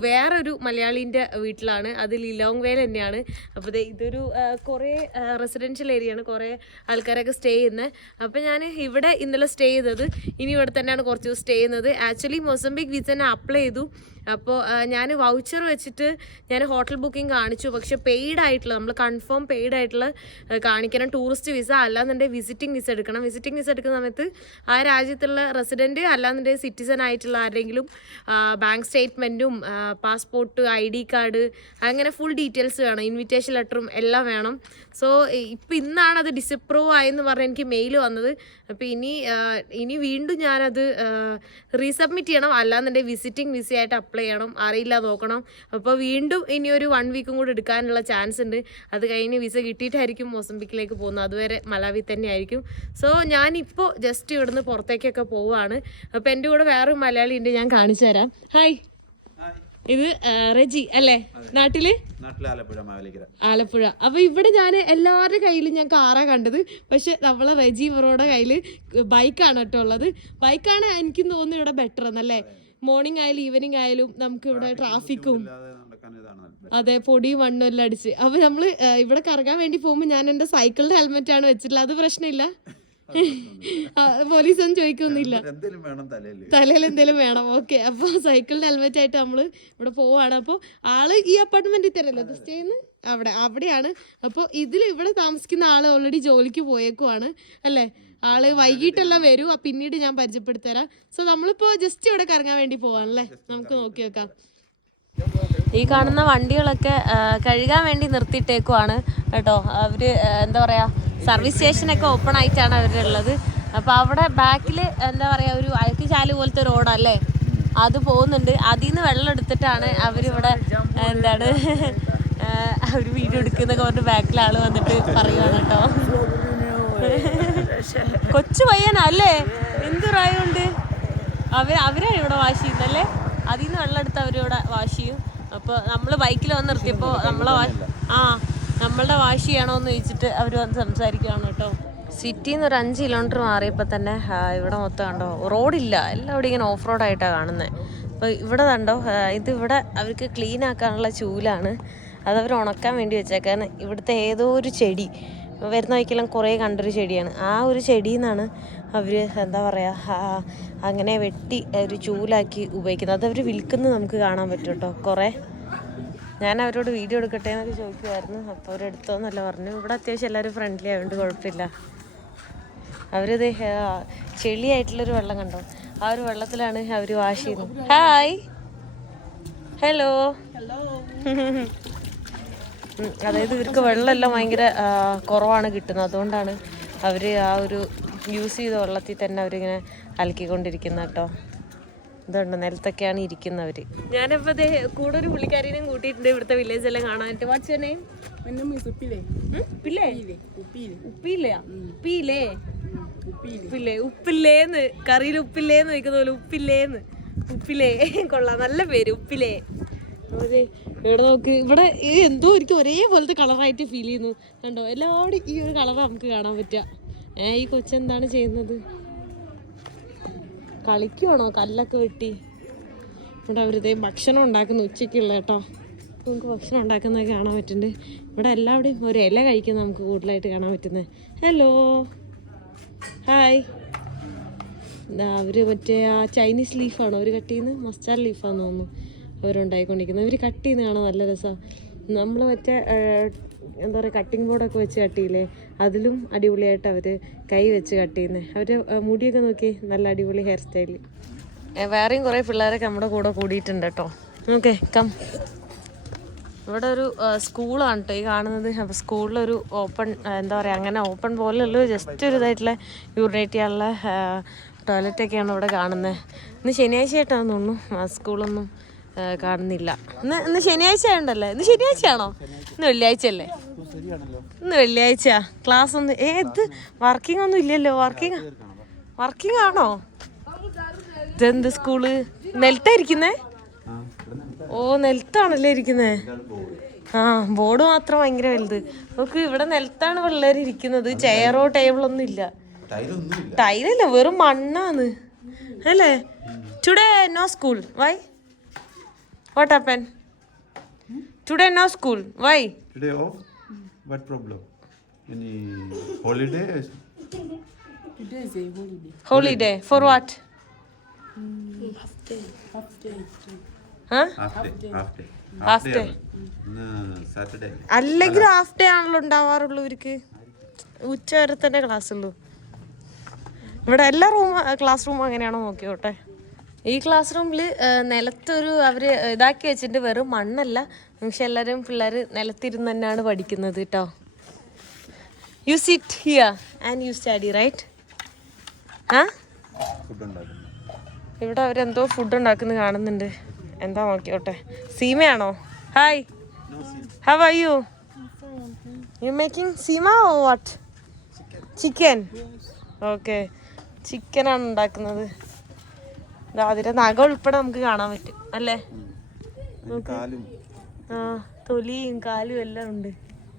വേറൊരു മലയാളീൻ്റെ വീട്ടിലാണ്. അത് ലിലോങ് വേയിൽ തന്നെയാണ്. അപ്പോൾ ഇതൊരു കുറേ റെസിഡൻഷ്യൽ ഏരിയയാണ്, കുറേ ആൾക്കാരൊക്കെ സ്റ്റേ ചെയ്യുന്നത്. അപ്പോൾ ഞാൻ ഇവിടെ ഇന്നലെ സ്റ്റേ ചെയ്തത്, ഇനി ഇവിടെ തന്നെയാണ് കുറച്ച് ദിവസം സ്റ്റേ ചെയ്യുന്നത്. ആക്ച്വലി മൊസംബിക് വിസ തന്നെ അപ്ലൈ ചെയ്തു. അപ്പോൾ ഞാൻ വൗച്ചർ വെച്ചിട്ട് ഞാൻ ഹോട്ടൽ ബുക്കിംഗ് കാണിച്ചു. പക്ഷേ പെയ്ഡ് ആയിട്ടുള്ള, നമ്മൾ കൺഫേം പെയ്ഡ് ആയിട്ടുള്ള കാണിക്കണം, ടൂറിസ്റ്റ് വിസ. അല്ലാന്നുണ്ടെങ്കിൽ വിസിറ്റിംഗ് വിസ എടുക്കണം. വിസിറ്റിംഗ് വിസ എടുക്കുന്ന സമയത്ത് ആ രാജ്യത്തുള്ള റെസിഡൻറ്റ് അല്ലാന്നുണ്ടെങ്കിൽ സിറ്റിസൺ ആയിട്ടുള്ള ആരെങ്കിലും ബാങ്ക് സ്റ്റേറ്റ്മെൻറ്റും പാസ്പോർട്ട്, ID കാർഡ്, അങ്ങനെ ഫുൾ ഡീറ്റെയിൽസ് വേണം. ഇൻവിറ്റേഷൻ ലെറ്ററും എല്ലാം വേണം. സോ ഇപ്പം ഇന്നാണ് അത് ഡിസപ്രൂവ് ആയെന്ന് പറഞ്ഞ് എനിക്ക് മെയിൽ വന്നത്. അപ്പോൾ ഇനി വീണ്ടും ഞാനത് റീസബ്മിറ്റ് ചെയ്യണം. അല്ലാന്നുണ്ടെങ്കിൽ വിസിറ്റിംഗ് വിസയായിട്ട് അപ്ലൈ ചെയ്യണം. അറിയില്ല, നോക്കണം. അപ്പോൾ വീണ്ടും ഇനി ഒരു 1 week കൂടെ എടുക്കാനുള്ള ചാൻസ് ഉണ്ട്. അത് കഴിഞ്ഞ് വിസ കിട്ടിയിട്ടായിരിക്കും മൊസംബിക്കിലേക്ക് പോകുന്നത്. അതുവരെ മലാവി തന്നെ ആയിരിക്കും. സോ ഞാനിപ്പോൾ ജസ്റ്റ് ഇവിടുന്ന് പുറത്തേക്കൊക്കെ പോവുകയാണ്. അപ്പോൾ എൻ്റെ കൂടെ വേറൊരു മലയാളി ഉണ്ട്, ഞാൻ കാണിച്ചു തരാം. ഹായ്, ഇത് റെജി അല്ലേ? നാട്ടില് ആലപ്പുഴ. അപ്പൊ ഇവിടെ ഞാൻ എല്ലാവരുടെ കയ്യിലും ഞാൻ കാറാ കണ്ടത്. പക്ഷെ നമ്മളെ റെജി ഇവരുടെ കയ്യില് ബൈക്കാണ് കേട്ടോ ഉള്ളത്. ബൈക്കാണ് എനിക്ക് തോന്നുന്നു ഇവിടെ ബെറ്റർ എന്നല്ലേ. മോർണിംഗ് ആയാലും ഈവനിങ് ആയാലും നമുക്ക് ഇവിടെ ട്രാഫിക്കും, അതെ, പൊടിയും മണ്ണും എല്ലാം അടിച്ച്. അപ്പൊ നമ്മള് ഇവിടെ കറങ്ങാൻ വേണ്ടി പോകുമ്പോൾ ഞാൻ എൻ്റെ സൈക്കിളിന്റെ ഹെൽമെറ്റ് ആണ് വെച്ചിട്ടുള്ളത്. അത് പ്രശ്നമില്ല, പോലീസ് ഒന്നും ചോദിക്കൊന്നുമില്ല, തലയിൽ എന്തേലും വേണം. ഓക്കെ, അപ്പൊ സൈക്കിളിന്റെ ഹെൽമെറ്റ് ആയിട്ട് നമ്മള് ഇവിടെ പോവാണ്. അപ്പോൾ ആള് ഈ അപ്പാർട്ട്മെന്റിൽ തരല്ലോ സ്റ്റേ ചെയ്യുന്നത്, അവിടെയാണ്. അപ്പോൾ ഇവിടെ താമസിക്കുന്ന ആള് ഓൾറെഡി ജോലിക്ക് പോയേക്കുവാണ് അല്ലേ. ആള് വൈകിട്ടെല്ലാം വരും, പിന്നീട് ഞാൻ പരിചയപ്പെടുത്തരാം. സോ നമ്മളിപ്പോ ജസ്റ്റ് ഇവിടെ കറങ്ങാൻ വേണ്ടി പോവാണല്ലേ, നമുക്ക് നോക്കി വെക്കാം. ഈ കാണുന്ന വണ്ടികളൊക്കെ കഴുകാൻ വേണ്ടി നിർത്തിയിട്ടേക്കുവാണ് കേട്ടോ. അവര് എന്താ പറയാ, സർവീസ് സ്റ്റേഷനൊക്കെ ഓപ്പൺ ആയിട്ടാണ് അവരുള്ളത്. അപ്പോൾ അവിടെ ബാക്കിൽ എന്താ പറയുക, ഒരു അഴുക്കുചാല് പോലത്തെ റോഡല്ലേ, അത് പോകുന്നുണ്ട്. അതിൽ നിന്ന് വെള്ളം എടുത്തിട്ടാണ് അവരിവിടെ എന്താണ് ഒരു വീഡിയോ എടുക്കുന്നൊക്കെ പറഞ്ഞ് ബാക്കിൽ ആള് വന്നിട്ട് പറയുവാണ് കേട്ടോ. കൊച്ചു പയ്യനല്ലേ, എന്ത് പ്രായമുണ്ട്. അവരാണ് ഇവിടെ വാഷ് ചെയ്യുന്നല്ലേ. അതിൽ നിന്ന് വെള്ളം എടുത്ത് അവരിവിടെ വാഷ് ചെയ്യും. അപ്പോൾ നമ്മൾ ബൈക്കിൽ വന്ന് നിർത്തിയപ്പോൾ നമ്മളുടെ വാഷ് ചെയ്യണമെന്ന് ചോദിച്ചിട്ട് അവർ വന്ന് സംസാരിക്കുകയാണ് കേട്ടോ. സിറ്റിയിൽ നിന്ന് ഒരു 5 kilometer മാറിയപ്പോൾ തന്നെ ഇവിടെ മൊത്തം കണ്ടോ, റോഡില്ല, എല്ലാം ഇവിടെ ഇങ്ങനെ ഓഫ് റോഡായിട്ടാണ് കാണുന്നത്. അപ്പോൾ ഇവിടെ കണ്ടോ, ഇതിവിടെ അവർക്ക് ക്ലീൻ ആക്കാനുള്ള ചൂലാണ്. അതവർ ഉണക്കാൻ വേണ്ടി വെച്ചേക്കാൻ. ഇവിടുത്തെ ഏതോ ഒരു ചെടി വരുന്ന വഴിക്കെല്ലാം കുറേ കണ്ടൊരു ചെടിയാണ്. ആ ഒരു ചെടിയിൽ നിന്നാണ് അവർ എന്താ പറയുക, അങ്ങനെ വെട്ടി ഒരു ചൂലാക്കി ഉപയോഗിക്കുന്നത്. അതവർ വിൽക്കുന്നത് നമുക്ക് കാണാൻ പറ്റും കേട്ടോ കുറേ. ഞാൻ അവരോട് വീഡിയോ എടുക്കട്ടെ എന്നൊക്കെ ചോദിക്കുമായിരുന്നു. അപ്പോൾ അവരെടുത്തോന്നല്ല പറഞ്ഞു. ഇവിടെ അത്യാവശ്യം എല്ലാവരും ഫ്രണ്ട്ലി ആയതുകൊണ്ട് കുഴപ്പമില്ല. അവരിത് ചെളിയായിട്ടുള്ളൊരു വെള്ളം കണ്ടോ, ആ ഒരു വെള്ളത്തിലാണ് അവർ വാഷ് ചെയ്യുന്നത്. Hi, hello. അതായത് ഇവർക്ക് വെള്ളമെല്ലാം ഭയങ്കര കുറവാണ് കിട്ടുന്നത്. അതുകൊണ്ടാണ് അവർ ആ ഒരു യൂസ് ചെയ്ത വെള്ളത്തിൽ തന്നെ അവരിങ്ങനെ അലക്കിക്കൊണ്ടിരിക്കുന്നത് കേട്ടോ. ഇതുണ്ട്, നിലത്തൊക്കെയാണ് ഇരിക്കുന്നവർ. ഞാനിപ്പോൾ അതേ കൂടെ ഒരു പുള്ളിക്കാരിനെയും കൂട്ടിയിട്ടുണ്ട് ഇവിടുത്തെ വില്ലേജ് എല്ലാം കാണാനായിട്ട്. What's your name? ഉപ്പില്ലേന്ന്, കറിയിൽ ഉപ്പില്ലേന്ന് വയ്ക്കുന്ന പോലെ ഉപ്പില്ലേന്ന്. ഉപ്പിലേ കൊള്ളാം, നല്ല പേര്, ഉപ്പിലേ. അതെ, ഇവിടെ നോക്ക്, ഇവിടെ എന്തോ എനിക്ക് ഒരേപോലത്തെ കളറായിട്ട് ഫീൽ ചെയ്യുന്നു കണ്ടോ. എല്ലാവരും ഈ ഒരു കളർ നമുക്ക് കാണാൻ പറ്റുക. ഈ കൊച്ചെന്താണ് ചെയ്യുന്നത്, കളിക്കുവാണോ? കല്ലൊക്കെ വെട്ടി ഇവിടെ അവരിതേ ഭക്ഷണം ഉണ്ടാക്കുന്നു ഉച്ചയ്ക്കുള്ള കേട്ടോ. നമുക്ക് ഭക്ഷണം ഉണ്ടാക്കുന്നതൊക്കെ കാണാൻ പറ്റുന്നുണ്ട്. ഇവിടെ എല്ലാവരുടെയും ഒരു ഇല കഴിക്കുന്നത് നമുക്ക് കൂടുതലായിട്ട് കാണാൻ പറ്റുന്നത്. Hello, hi. അവർ മറ്റേ ആ ചൈനീസ് ലീഫാണോ അവർ കട്ട് ചെയ്യുന്നത്? മസ്റ്റാർഡ് ലീഫാന്ന് തോന്നുന്നു. അവരുണ്ടായിക്കൊണ്ടിരിക്കുന്നത്. ഇവർ കട്ട് ചെയ്യുന്ന കാണാൻ നല്ല രസമാണ്. നമ്മൾ മറ്റേ എന്താ പറയുക കട്ടിംഗ് ബോർഡൊക്കെ വെച്ച് കട്ട് ചെയ്യില്ലേ, അതിലും അടിപൊളിയായിട്ട് അവർ കൈ വെച്ച് കട്ട് ചെയ്യുന്നത്. അവർ മുടിയൊക്കെ നോക്കി നല്ല അടിപൊളി ഹെയർ സ്റ്റൈല്. വേറെയും കുറേ പിള്ളേരൊക്കെ നമ്മുടെ കൂടെ കൂടിയിട്ടുണ്ട് കേട്ടോ. Okay come. ഇവിടെ ഒരു സ്കൂളാണ് കേട്ടോ ഈ കാണുന്നത്. അപ്പോൾ സ്കൂളിലൊരു ഓപ്പൺ എന്താ പറയുക അങ്ങനെ ഓപ്പൺ പോലെയുള്ള ജസ്റ്റ് ഒരു ഇതായിട്ടുള്ള യൂറിനേറ്റ് ചെയ്യാനുള്ള ടോയ്ലറ്റൊക്കെയാണ് ഇവിടെ കാണുന്നത്. ഇന്ന് ശനിയാഴ്ച ആയിട്ടാണെന്ന് തോന്നുന്നു സ്കൂളൊന്നും കാണുന്നില്ല. ഇന്ന് ശനിയാഴ്ച ആയതുകൊണ്ടല്ലേ? ഇന്ന് ശനിയാഴ്ചയാണോ? ഇന്ന് വെള്ളിയാഴ്ച അല്ലേ? ഇന്ന് വെള്ളിയാഴ്ച. ക്ലാസ് ഒന്നും ഇത് വർക്കിംഗ് ഒന്നും ഇല്ലല്ലോ. വർക്കിംഗ് ആണോ? ഇതെന്ത് സ്കൂള്? നിലത്തായിരിക്കുന്നേ? ഓ നിലത്താണല്ലേ ഇരിക്കുന്നേ. ആ ബോർഡ് മാത്രം ഭയങ്കര വലുത്. നോക്ക് ഇവിടെ നിലത്താണ് പിള്ളേർ ഇരിക്കുന്നത്. ചെയറോ ടേബിളൊന്നും ഇല്ല. ടൈലല്ല, വെറും മണ്ണാന്ന് അല്ലേ? Today no school. Why? What happened? Today no school. Why? Today off? What problem? Any holiday? Today is a holiday. Holiday. For what? Half day. Huh? Half day. Half day. No, Saturday. അല്ലെങ്കിൽ ഹാഫ് ഡേ ആണല്ലോ ഉണ്ടാവാറുള്ളൂ ഇവർക്ക്. ഉച്ച വരെ തന്നെ ക്ലാസ് ഉള്ളൂ. ഇവിടെ എല്ലാ ക്ലാസ് റൂമും അങ്ങനെയാണോ നോക്കിയോട്ടെ. ഈ ക്ലാസ് റൂമിൽ നിലത്തൊരു അവർ ഇതാക്കി വെച്ചിട്ട് വെറും മണ്ണല്ല, പക്ഷെ എല്ലാവരും പിള്ളേർ നിലത്തിരുന്ന് തന്നെയാണ് പഠിക്കുന്നത് കേട്ടോ. You sit here and you study right. ആ ഇവിടെ അവരെന്തോ ഫുഡ് ഉണ്ടാക്കുന്നത് കാണുന്നുണ്ട്. എന്താ നോക്കിയോട്ടെ. സീമയാണോ? Hi, how are you? You making sima or what? Chicken. Okay, ചിക്കനാണ് ഉണ്ടാക്കുന്നത്. അതിന്റെ നഖം ഉൾപ്പെടെ നമുക്ക് കാണാൻ പറ്റും അല്ലേ? ആ തൊലിയും കാലും എല്ലാം ഉണ്ട്.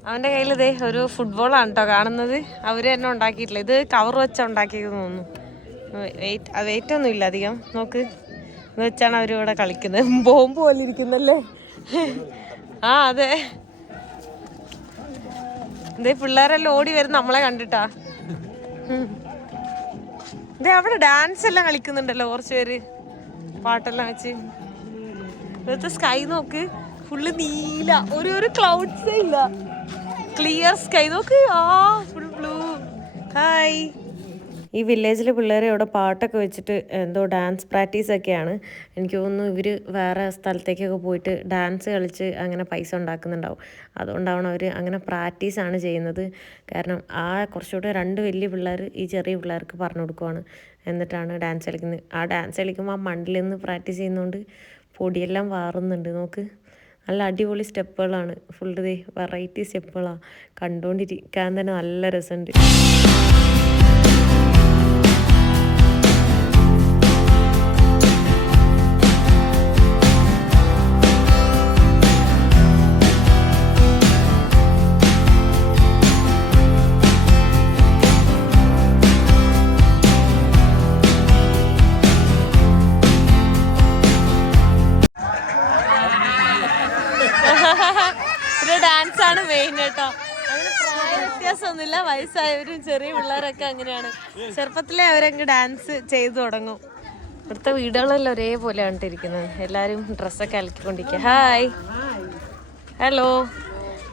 അവന്റെ കയ്യിൽ ഇതേ ഒരു ഫുട്ബോളാണ് കേട്ടോ കാണുന്നത്. അവര് തന്നെ ഉണ്ടാക്കിയിട്ടില്ല, ഇത് കവർ വെച്ചാ ഉണ്ടാക്കിയെന്ന് തോന്നുന്നു. വെയിറ്റ് ഒന്നും ഇല്ല അധികം. നോക്ക്, ഇത് വെച്ചാണ് അവരിവിടെ കളിക്കുന്നത്. ബോംബ് പോലെ ഇരിക്കുന്നല്ലേ? ആ അതെ. ഇതേ പിള്ളേരെല്ലാം ഓടി വരും നമ്മളെ കണ്ടിട്ടാ. ഇതേ അവിടെ ഡാൻസ് എല്ലാം കളിക്കുന്നുണ്ടല്ലോ കുറച്ച് പേര്, പാട്ടെല്ലാം വെച്ച്. ഇവിടുത്തെ സ്കൈ നോക്ക്, ഫുള്ള് നീല, ഒരു ക്ലൗഡ്സേ ഇല്ല, ക്ലിയർ സ്കൈ നോക്ക്. ആ ഫുൾ ബ്ലൂ. ഹായ്. ഈ വില്ലേജിലെ പിള്ളേരെ ഇവിടെ പാട്ടൊക്കെ വെച്ചിട്ട് എന്തോ ഡാൻസ് പ്രാക്ടീസൊക്കെയാണ്. എനിക്ക് തോന്നുന്നു ഇവർ വേറെ സ്ഥലത്തേക്കൊക്കെ പോയിട്ട് ഡാൻസ് കളിച്ച് അങ്ങനെ പൈസ ഉണ്ടാക്കുന്നുണ്ടാവും. അതുകൊണ്ടാണ് അവർ അങ്ങനെ പ്രാക്ടീസാണ് ചെയ്യുന്നത്. കാരണം ആ കുറച്ചുകൂടെ 2 വലിയ പിള്ളേർ ഈ ചെറിയ പിള്ളേർക്ക് പറഞ്ഞു കൊടുക്കുവാണ്, എന്നിട്ടാണ് ഡാൻസ് കളിക്കുന്നത്. ആ ഡാൻസ് കളിക്കുമ്പോൾ ആ മണ്ണിൽ നിന്ന് പ്രാക്ടീസ് ചെയ്യുന്നതുകൊണ്ട് പൊടിയെല്ലാം വാറുന്നുണ്ട്. നോക്ക്, നല്ല അടിപൊളി സ്റ്റെപ്പുകളാണ്. Full variety സ്റ്റെപ്പുകളാണ്. കണ്ടുകൊണ്ടിരിക്കാൻ തന്നെ നല്ല രസമുണ്ട്. ഡാൻസ് ആണ് മെയിൻ കേട്ടോ. അങ്ങനെ പ്രായ വ്യത്യാസമൊന്നുമില്ല, വയസ്സായവരും ചെറിയ പിള്ളേരൊക്കെ അങ്ങനെയാണ്. ചെറുപ്പത്തിലേ അവരങ്ങ് ഡാൻസ് ചെയ്തു തുടങ്ങും. ഇവിടുത്തെ വീടുകളെല്ലാം ഒരേപോലെയാണ് ഇരിക്കുന്നത്. എല്ലാവരും ഡ്രസ്സൊക്കെ അലക്കിക്കൊണ്ടിരിക്കുക. Hi, hello,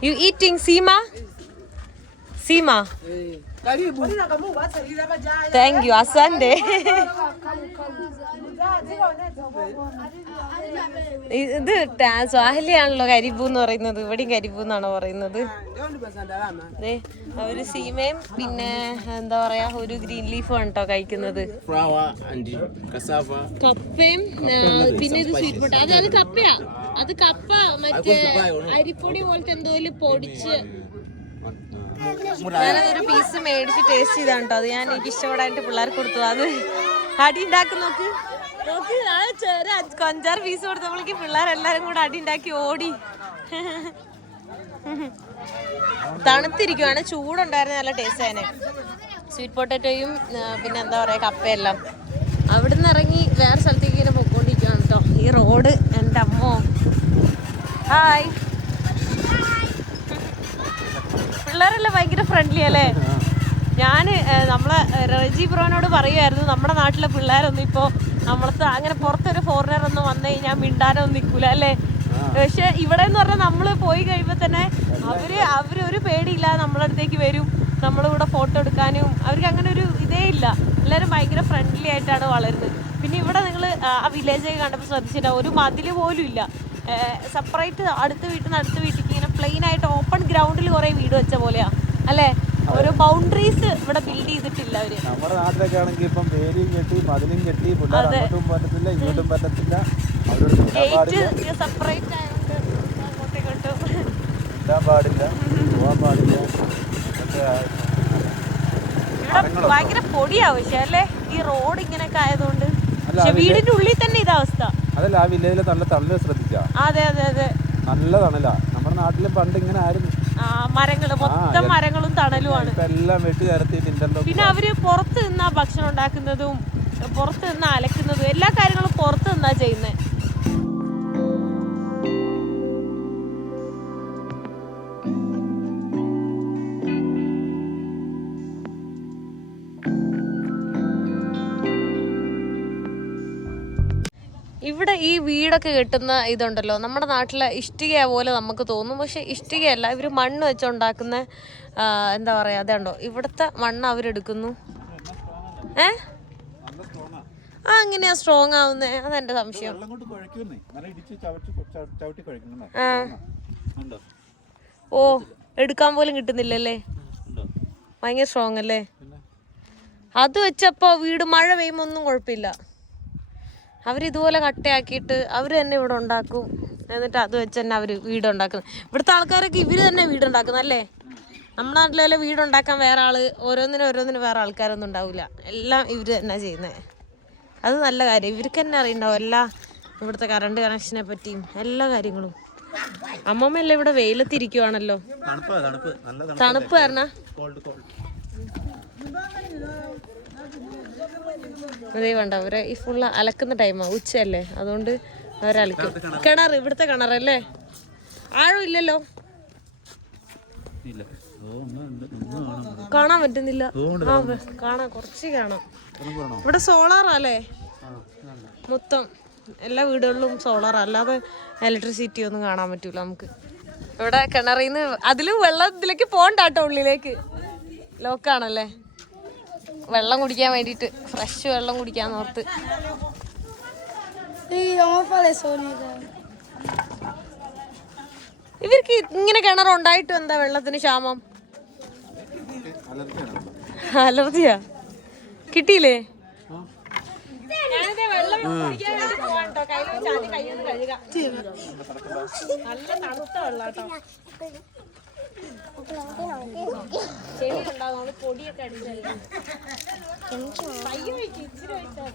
you eating sima? Sima, thank you. അസാന്റെ ഇത് സ്വാഹിലിയാണല്ലോ കരിബു എന്ന് പറയുന്നത്. ഇവിടെയും കരിബു എന്നാണോ പറയുന്നത്. അവര് സീമയും പിന്നെ എന്താ പറയാ ഒരു ഗ്രീൻ ലീഫും ആണ് കേട്ടോ കഴിക്കുന്നത്. കപ്പയും പിന്നെ ഇത് സ്വീറ്റ് പൊട്ട. അത് കപ്പയാ. അത് കപ്പ മറ്റേ അരിപ്പൊടി പോലത്തെ എന്തോ പൊടിച്ച്. ഞാനതൊരു പീസ് മേടിച്ച് ടേസ്റ്റ് ചെയ്താണ് കേട്ടോ. അത് ഞാൻ എനിക്ക് ഇഷ്ടപ്പെടാനായിട്ട് പിള്ളേർക്ക് കൊടുത്തു. അത് അടി ഉണ്ടാക്കി നോക്ക് നോക്ക്. ആ ചെറിയ 5-6 പീസ് കൊടുത്തപ്പോഴേക്ക് പിള്ളേരെല്ലാരും കൂടെ അടി ഉണ്ടാക്കി ഓടി. തണുത്തിരിക്കുവാണ്, ചൂടുണ്ടായിരുന്നു, നല്ല ടേസ്റ്റ് ആയനെ. സ്വീറ്റ് പൊട്ടാറ്റോയും പിന്നെ എന്താ പറയാ കപ്പയെല്ലാം. അവിടുന്ന് ഇറങ്ങി വേറെ സ്ഥലത്തേക്ക് ഇങ്ങനെ പൊക്കോണ്ടിരിക്കുകയാണ് കേട്ടോ. ഈ റോഡ് എൻ്റെ അമ്മോ. ഹായ്. പിള്ളേരെല്ലാം ഭയങ്കര ഫ്രണ്ട്ലി അല്ലേ? ഞാൻ നമ്മളെ റജി ബ്രോനോട് പറയുമായിരുന്നു നമ്മുടെ നാട്ടിലെ പിള്ളേരൊന്നും ഇപ്പോൾ നമ്മളത്തെ അങ്ങനെ പുറത്തൊരു ഫോറിനർ ഒന്നും വന്നു കഴിഞ്ഞാൽ മിണ്ടാനൊന്നും നിൽക്കൂല അല്ലേ? പക്ഷെ ഇവിടെ എന്ന് പറഞ്ഞാൽ നമ്മള് പോയി കഴിയുമ്പോ തന്നെ അവര് ഒരു പേടിയില്ല നമ്മളെ അടുത്തേക്ക് വരും, നമ്മളിവിടെ ഫോട്ടോ എടുക്കാനും. അവർക്ക് അങ്ങനെ ഒരു ഇതേ ഇല്ല. എല്ലാവരും ഭയങ്കര ഫ്രണ്ട്ലി ആയിട്ടാണ് വളരുന്നത്. പിന്നെ ഇവിടെ നിങ്ങൾ ആ വില്ലേജൊക്കെ കണ്ടപ്പോൾ ശ്രദ്ധിച്ചിട്ടുണ്ടാവും, ഒരു മതിൽ പോലും ഇല്ല. സെപ്പറേറ്റ് അടുത്ത വീട്ടിലേക്ക് ഇങ്ങനെ പ്ലെയിൻ ആയിട്ട് ഓപ്പൺ ഗ്രൗണ്ടിൽ കുറെ വീട് വെച്ച പോലെയാ അല്ലേ? ഒരു ബൗണ്ടറീസ് ഇവിടെ ബിൽഡ് ചെയ്തിട്ടില്ല അവര്. നമ്മുടെ നാട്ടിലൊക്കെ ആണെങ്കിൽ ഇപ്പം വേലിയും കെട്ടി മതിലും കെട്ടി അങ്ങോട്ടും പറ്റത്തില്ല ഇങ്ങോട്ടും പറ്റത്തില്ല. സെപ്പറേറ്റ് ആയതുകൊണ്ട് അങ്ങോട്ടും ഇങ്ങോട്ടും ഇടാൻ പാടില്ല, പോകാൻ പാടില്ല. ഇവിടെ ഭയങ്കര പൊടിയാ പക്ഷെ അല്ലേ ഈ റോഡ് ഇങ്ങനെയൊക്കെ ആയതുകൊണ്ട്. പക്ഷെ വീടിന്റെ ഉള്ളിൽ തന്നെ ഇതവസ്ഥ. അതല്ല ആ വില്ലേജിലെ നല്ല തണല് ശ്രദ്ധിച്ചാ. അതെ അതെ അതെ, നല്ല തണലാ. നമ്മുടെ നാട്ടിലും പണ്ട് ഇങ്ങനെ ആയിരുന്നു. മരങ്ങള് മൊത്തം മരങ്ങളും തണലുമാണ്. എല്ലാം വെട്ടി നിരത്തിയിട്ടുണ്ടല്ലോ. പിന്നെ അവര് പുറത്ത് നിന്നാ ഭക്ഷണം ഉണ്ടാക്കുന്നതും പുറത്ത് നിന്ന് അലക്കുന്നതും എല്ലാ കാര്യങ്ങളും പുറത്ത് നിന്നാ ചെയ്യുന്നത്. ഇവിടെ ഈ വീടൊക്കെ കെട്ടുന്ന ഇതുണ്ടല്ലോ, നമ്മുടെ നാട്ടിലെ ഇഷ്ടിക പോലെ നമുക്ക് തോന്നും. പക്ഷെ ഇഷ്ടികയല്ല, ഇവർ മണ്ണ് വെച്ചുണ്ടാക്കുന്ന എന്താ പറയുക, അതുണ്ടോ ഇവിടുത്തെ മണ്ണ് അവരെടുക്കുന്നു. അങ്ങനെയാ സ്ട്രോങ് ആവുന്നേ? അതെന്റെ സംശയം. ഓ, എടുക്കാൻ പോലും കിട്ടുന്നില്ലല്ലേ? ഭയങ്കര സ്ട്രോങ് അല്ലേ? അത് വെച്ചപ്പോ വീട് മഴ പെയ്യുമ്പോ ഒന്നും കുഴപ്പമില്ല. അവരിതുപോലെ കട്ടയാക്കിയിട്ട് അവർ തന്നെ ഇവിടെ ഉണ്ടാക്കും. എന്നിട്ട് അത് വെച്ച് തന്നെ അവർ വീടുണ്ടാക്കുന്നത്. ഇവിടുത്തെ ആൾക്കാരൊക്കെ ഇവർ തന്നെ വീടുണ്ടാക്കുന്നത് അല്ലേ? നമ്മുടെ നാട്ടിലെ വീടുണ്ടാക്കാൻ വേറെ ആള് ഓരോന്നിനും വേറെ ആൾക്കാരൊന്നും ഉണ്ടാവില്ല. എല്ലാം ഇവർ തന്നെ ചെയ്യുന്നത്. അത് നല്ല കാര്യം. ഇവർക്ക് തന്നെ അറിയണ്ടാവും എല്ലാ ഇവിടുത്തെ കറണ്ട് കണക്ഷനെ പറ്റിയും എല്ലാ കാര്യങ്ങളും. അമ്മമ്മയല്ലേ ഇവിടെ വെയിലത്തിരിക്കുവാണല്ലോ. തണുപ്പ് കാരണം അതേ വേണ്ട. അവരെ ഈ ഫുള്ള് അലക്കുന്ന ടൈമാ, ഉച്ചയല്ലേ, അതുകൊണ്ട് അവരലക്കും. കിണർ ഇവിടുത്തെ കിണറല്ലേ? ആഴം ഇല്ലല്ലോ, കാണാൻ പറ്റുന്നില്ല. കാണാം, കുറച്ച് കാണാം. ഇവിടെ സോളാറല്ലേ മൊത്തം? എല്ലാ വീടുകളിലും സോളാർ, അല്ലാതെ ഇലക്ട്രിസിറ്റി ഒന്നും കാണാൻ പറ്റൂല നമുക്ക്. ഇവിടെ കിണറിൽ നിന്ന് അതിലും വെള്ളത്തിലേക്ക് പോകണ്ടാട്ടോ, ഉള്ളിലേക്ക് ലോക്കാണല്ലേ. വെള്ളം കുടിക്കാൻ വേണ്ടിട്ട്, ഫ്രഷ് വെള്ളം കുടിക്കാൻ ഓർത്ത്. ഇവർക്ക് ഇങ്ങനെ കിണർ ഉണ്ടായിട്ടും എന്താ വെള്ളത്തിന് ക്ഷാമം? അലർജിയാ? കിട്ടിയില്ലേ? നല്ല തണുത്ത വെള്ളാട്ടോ. ചെടിയുണ്ടാവും, പൊടിയൊക്കെ അടിച്ചല്ലേ. പയ്യ വയ്ക്കും, ഇച്ചിരി വയ്ച്ചാൽ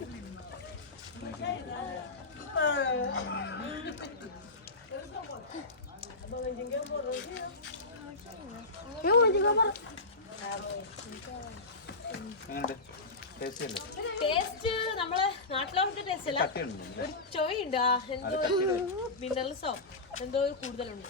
ടേസ്റ്റ് നമ്മളെ നാട്ടിലോട്ട് ടേസ്റ്റ് അല്ല, ഒരു ചൊവയുണ്ട്. എന്തോ മിനറൽസോ എന്തോ കൂടുതലുണ്ട്.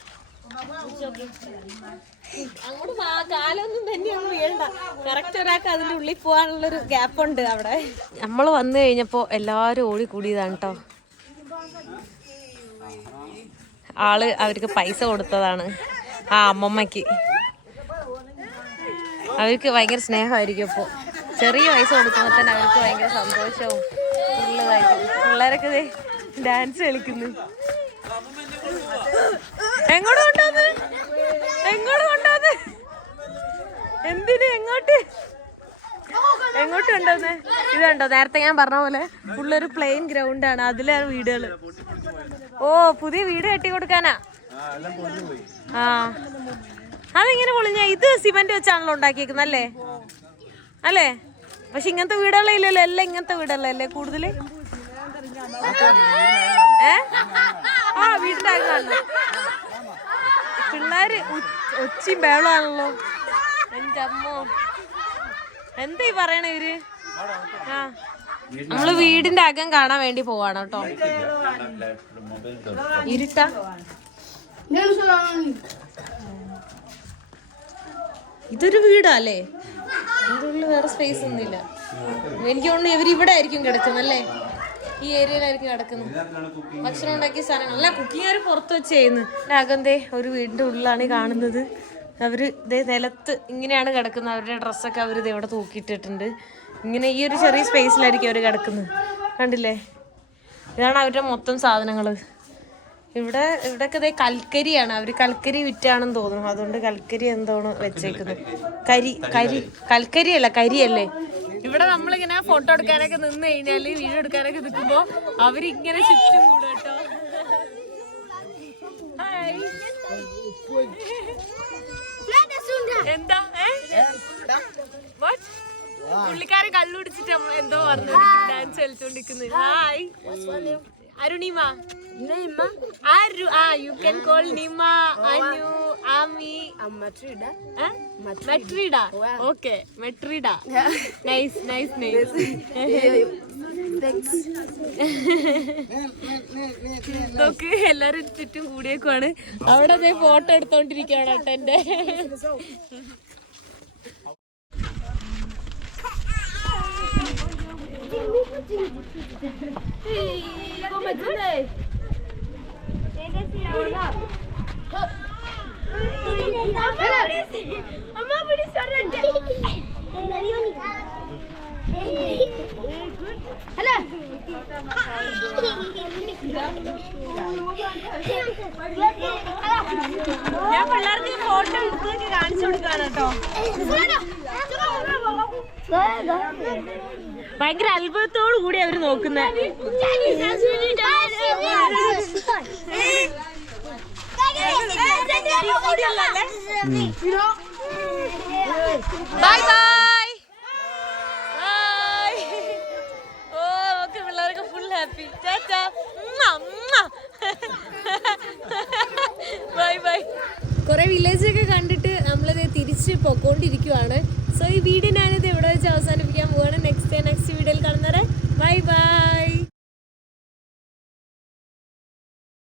അങ്ങോട്ട് കാലൊന്നും തന്നെ ഒന്നും വീഴണ്ട. കറക്റ്റ് ഒരാൾക്ക് അതിൻ്റെ ഉള്ളിൽ പോകാനുള്ളൊരു ഗ്യാപ്പ് ഉണ്ട് അവിടെ. നമ്മൾ വന്നു കഴിഞ്ഞപ്പോൾ എല്ലാവരും ഓടിക്കൂടിയതാണ് കേട്ടോ. ആള് അവർക്ക് പൈസ കൊടുത്തതാണ് ആ അമ്മമ്മയ്ക്ക്. അവർക്ക് ഭയങ്കര സ്നേഹമായിരിക്കും. അപ്പോൾ ചെറിയ പൈസ കൊടുക്കുമ്പോൾ തന്നെ അവർക്ക് ഭയങ്കര സന്തോഷവും ഉള്ളതായിരിക്കും. പിള്ളേരൊക്കെ ഡാൻസ് കളിക്കുന്നു. എങ്ങോട്ട് കൊണ്ടുവന്ന്? എന്തിന്? എങ്ങോട്ട് കൊണ്ടുവന്ന്? ഇതുണ്ടോ നേരത്തെ ഞാൻ പറഞ്ഞ പോലെ ഫുള്ളൊരു പ്ലെയിൻ ഗ്രൗണ്ടാണ്, അതിലാണ് വീടുകള്. ഓ, പുതിയ വീട് കെട്ടി കൊടുക്കാനാ? ആ, അതിങ്ങനെ പൊളിഞ്ഞ. ഇത് സിമെന്റ് വെച്ചാണല്ലോ ഉണ്ടാക്കിയേക്കുന്നത് അല്ലേ? അല്ലേ? പക്ഷെ ഇങ്ങനത്തെ വീടുകളെ ഇല്ലല്ലോ, എല്ലാം ഇങ്ങനത്തെ വീടുകളല്ലേ കൂടുതല്. ആ, വീടിന്റെ അകം കാണണം. പിള്ളേര് ഒച്ചയും ബഹളമാണല്ലോ. എന്റെ അമ്മോ, എന്താ ഈ പറയണ ഇവര്? ആ, നമ്മള് വീടിന്റെ അകം കാണാൻ വേണ്ടി പോവാണ് കേട്ടോ. ഇരുട്ടാ? ഇതൊരു വീടല്ലേ? ഇതിന്റെ ഉള്ളിൽ വേറെ സ്പേസ് ഒന്നുമില്ല. എനിക്ക് തോന്നുന്നു ഇവരിവിടെ ആയിരിക്കും കിടക്കുന്നല്ലേ. ഈ ഏരിയയിലായിരിക്കും കിടക്കുന്നത്. ഭക്ഷണം ഉണ്ടാക്കിയ സാധനങ്ങൾ അല്ല, കുക്കിംഗ് പുറത്ത് വെച്ച് ചെയ്യുന്നു. അകന്തേ ഒരു വീടിന്റെ ഉള്ളിലാണ് കാണുന്നത്. അവര് ഇതേ നിലത്ത് ഇങ്ങനെയാണ് കിടക്കുന്നത്. അവരുടെ ഡ്രസ്സൊക്കെ അവർ ഇത് ഇവിടെ തൂക്കിയിട്ടിട്ടുണ്ട്. ഇങ്ങനെ ഈ ഒരു ചെറിയ സ്പേസിലായിരിക്കും അവർ കിടക്കുന്നത്. കണ്ടില്ലേ, ഇതാണ് അവരുടെ മൊത്തം സാധനങ്ങൾ. ഇവിടെയൊക്കെ ഇതേ കൽക്കരിയാണ്. അവർ കൽക്കരി വിറ്റാണെന്ന് തോന്നുന്നു. അതുകൊണ്ട് കൽക്കരി എന്തോന്ന് വെച്ചേക്കുന്നത്. കൽക്കരിയല്ല, കരിയല്ലേ. ഇവിടെ നമ്മളിങ്ങനെ ഫോട്ടോ എടുക്കാനൊക്കെ നിന്ന് കഴിഞ്ഞാല്, വീഡിയോ എടുക്കാനൊക്കെ നിൽക്കുമ്പോ അവരിങ്ങനെ ചുറ്റും കൂടും കേട്ടോ. എന്താ പുള്ളിക്കാരൻ കള്ളുടിച്ചിട്ട് നമ്മൾ എന്തോ പറഞ്ഞു ഡാൻസ് കളിച്ചോണ്ടിരിക്കുന്നത്. Hi Arunima. You can call Nima, Anu, Ami, Matrida. Matrida. Okay, Matrida. Nice name. Thanks. നോക്ക് എല്ലാരും ചുറ്റും കൂടിയേക്കുവാണ്. അവിടെ ഫോട്ടോ എടുത്തോണ്ടിരിക്കുകയാണ് കേട്ടോ എന്റെ. ഞാൻ പിള്ളേർക്ക് ഫോട്ടോ എടുത്തൊക്കെ കാണിച്ചു കൊടുക്കാണ് കേട്ടോ. ഭയങ്കര അത്ഭുതത്തോടു കൂടി അവര് നോക്കുന്നത്. Bye bye. ഓ ഓക്കെ, പിള്ളേരൊക്കെ ഫുൾ ഹാപ്പി. Bye bye. കുറെ വില്ലേജൊക്കെ കണ്ടിട്ട് നമ്മളിത് തിരിച്ച് പൊക്കോണ്ടിരിക്കുവാണ്. സോ ഈ വീഡിയോ ഞാനിത് ഇവിടെ വെച്ച് അവസാനിപ്പിക്കാൻ പോവാണ്. നെക്സ്റ്റ് വീഡിയോയിൽ കാണുന്നവരെ